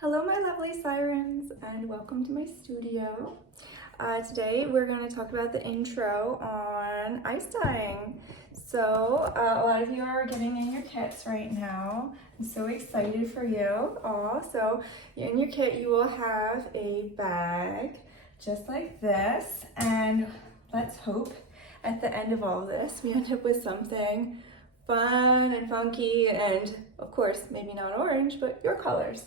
Hello my lovely sirens and welcome to my studio. Today we're going to talk about the intro on ice dyeing. So a lot of you are getting in your kits right now. I'm so excited for you all. So in your kit you will have a bag just like this, and let's hope at the end of all this we end up with something fun and funky and of course maybe not orange but your colors.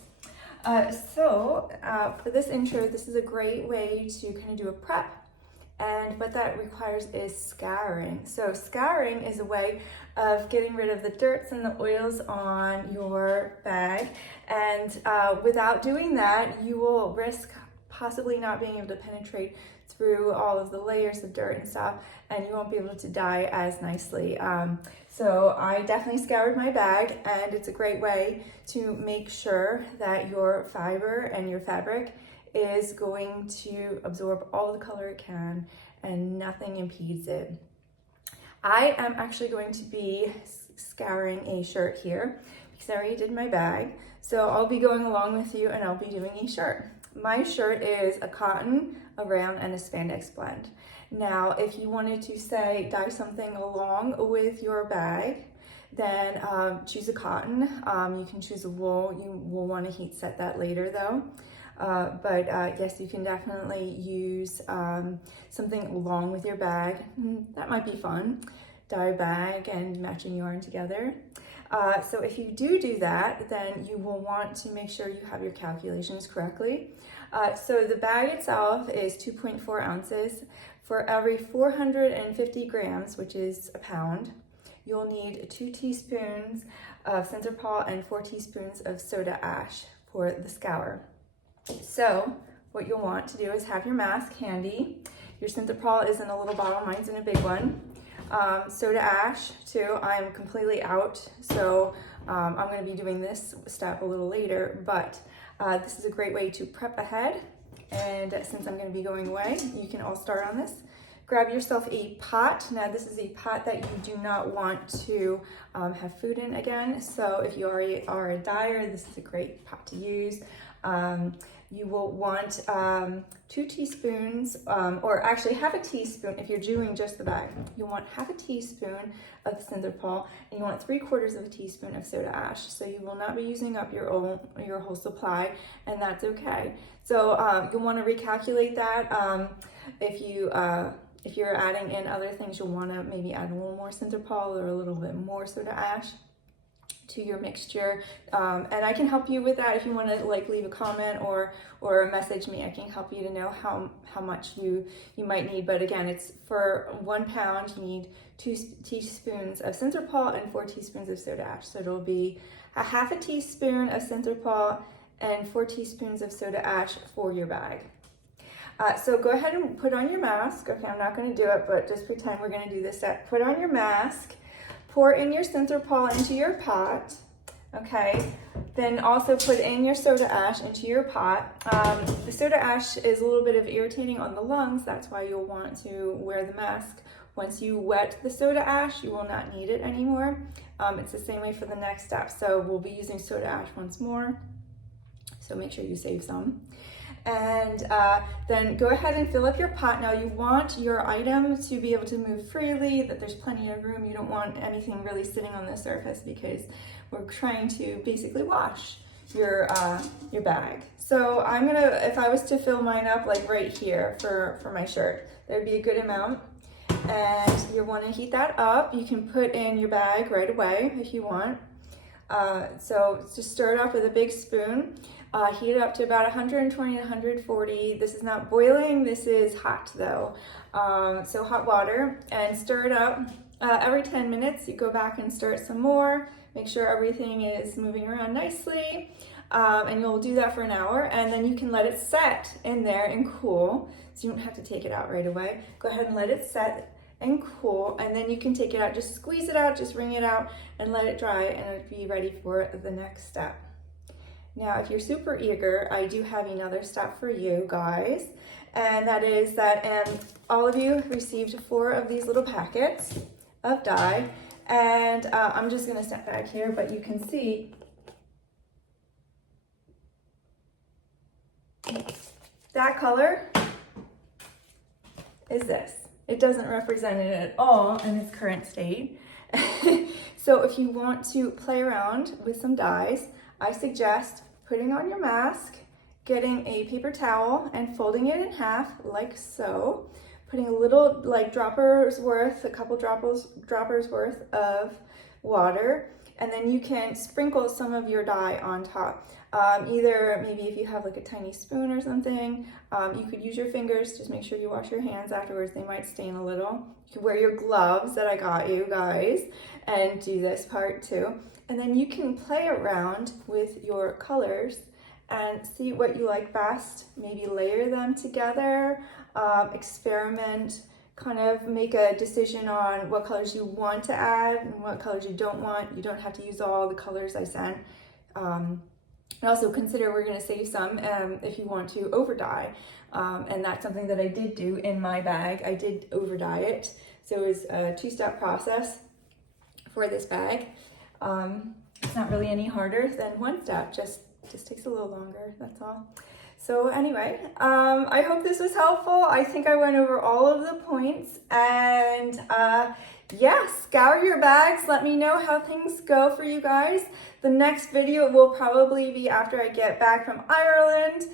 For this intro, this is a great way to kind of do a prep, and what that requires is scouring. So scouring is a way of getting rid of the dirts and the oils on your bag, and without doing that, you will risk possibly not being able to penetrate through all of the layers of dirt and stuff, and you won't be able to dye as nicely. So I definitely scoured my bag, and it's a great way to make sure that your fiber and your fabric is going to absorb all the color it can and nothing impedes it. I am actually going to be scouring a shirt here because I already did my bag. So I'll be going along with you and I'll be doing a shirt. My shirt is a cotton, a rayon, and a spandex blend. Now, if you wanted to say dye something along with your bag, then choose a cotton. You can choose a wool. You will want to heat set that later though. Yes, you can definitely use something along with your bag. That might be fun. Dye a bag and matching yarn together. So if you do that, then you will want to make sure you have your calculations correctly. So the bag itself is 2.4 ounces. For every 450 grams, which is a pound, you'll need 2 teaspoons of Centerpol and 4 teaspoons of soda ash for the scour. So what you'll want to do is have your mask handy. Your Centerpol is in a little bottle, mine's in a big one. Soda ash too, I'm completely out, so I'm going to be doing this step a little later, but this is a great way to prep ahead. And since I'm going to be going away, you can all start on this. Grab yourself a pot. Now this is a pot that you do not want to have food in again. So if you already are a dyer, this is a great pot to use. You will want 2 teaspoons, or actually half a teaspoon if you're doing just the bag. You'll want half a teaspoon of Centerpol, and you want 3/4 of a teaspoon of soda ash. So you will not be using up your whole supply, and that's okay. So you'll want to recalculate that. If you're adding in other things, you'll want to maybe add a little more Centerpol or a little bit more soda ash to your mixture, and I can help you with that if you want to leave a comment or message me. I can help you to know how much you might need. But again, it's for 1 pound you need 2 teaspoons of Centerpol and 4 teaspoons of soda ash. So it'll be a half a teaspoon of Centerpol and 4 teaspoons of soda ash for your bag. So go ahead and put on your mask. Okay, I'm not going to do it, but just pretend we're going to do this. Put on your mask. Pour in your Centerpol into your pot, okay? Then also put in your soda ash into your pot. The soda ash is a little bit of irritating on the lungs. That's why you'll want to wear the mask. Once you wet the soda ash, you will not need it anymore. It's the same way for the next step. So we'll be using soda ash once more. So make sure you save some. And then go ahead and fill up your pot. Now you want your item to be able to move freely, that there's plenty of room. You don't want anything really sitting on the surface because we're trying to basically wash your bag. So I'm gonna, if I was to fill mine up like right here for my shirt, that would be a good amount. And you want to heat that up. You can put in your bag right away if you want. So just stir it up with a big spoon. Heat it up to about 120 to 140. This is not boiling, this is hot though. So hot water, and stir it up. Every 10 minutes you go back and stir it some more. Make sure everything is moving around nicely. And you'll do that for an hour, and then you can let it set in there and cool. So you don't have to take it out right away. Go ahead and let it set and cool, and then you can take it out. Just squeeze it out, just wring it out and let it dry, and it'll be ready for the next step. Now, if you're super eager, I do have another step for you guys, and that is that all of you received 4 of these little packets of dye, and I'm just going to step back here, but you can see that color is this. It doesn't represent it at all in its current state. So if you want to play around with some dyes, I suggest putting on your mask, getting a paper towel and folding it in half like so, putting a little like droppers worth, a couple droppers worth of water, and then you can sprinkle some of your dye on top. Either maybe if you have like a tiny spoon or something, you could use your fingers. Just make sure you wash your hands afterwards. They might stain a little. You can wear your gloves that I got you guys and do this part too. And then you can play around with your colors and see what you like best. Maybe layer them together, experiment, kind of make a decision on what colors you want to add and what colors you don't want. You don't have to use all the colors I sent. And also consider we're going to save some if you want to over dye. And that's something that I did do in my bag. I did over dye it. So it was a two-step process for this bag. It's not really any harder than one step, just takes a little longer, that's all. So anyway, I hope this was helpful. I think I went over all of the points, and yeah, scour your bags. Let me know how things go for you guys. The next video will probably be after I get back from Ireland,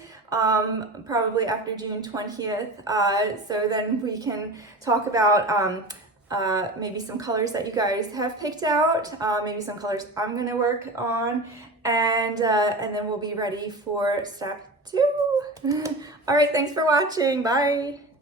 probably after June 20th. So then we can talk about maybe some colors that you guys have picked out, maybe some colors I'm gonna work on, and then we'll be ready for step 2. All right, thanks for watching. Bye.